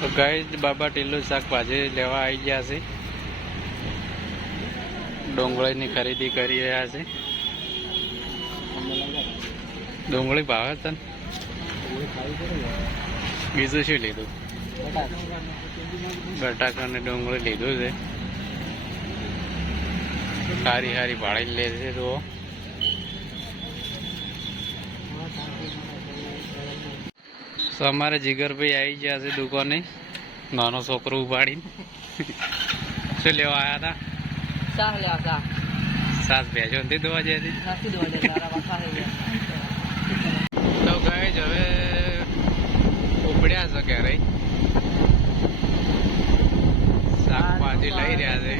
તો ગાઈસ બાબા ટીલ્લુ શાકભાજી લેવા આવી ગયા છે. ડુંગળીની ખરીદી કરી રહ્યા છે. ડુંગળી ભાવે તને? બીજું શું લીધું? બટાકા અને ડુંગળી લીધું છે. સારી સારી ભાડી લે છે. તો અમારે જીગરભાઈ આવી ગયા છે દુકાને, નાનો છોકરો ઉપાડીને. શું લેવા આવ્યા હતા? સાસ ભેજો નથી દોવા જતી. તો ગાઈસ હવે ઉપડ્યા છે ક્યારે શાકભાજી લઈ રહ્યા છે.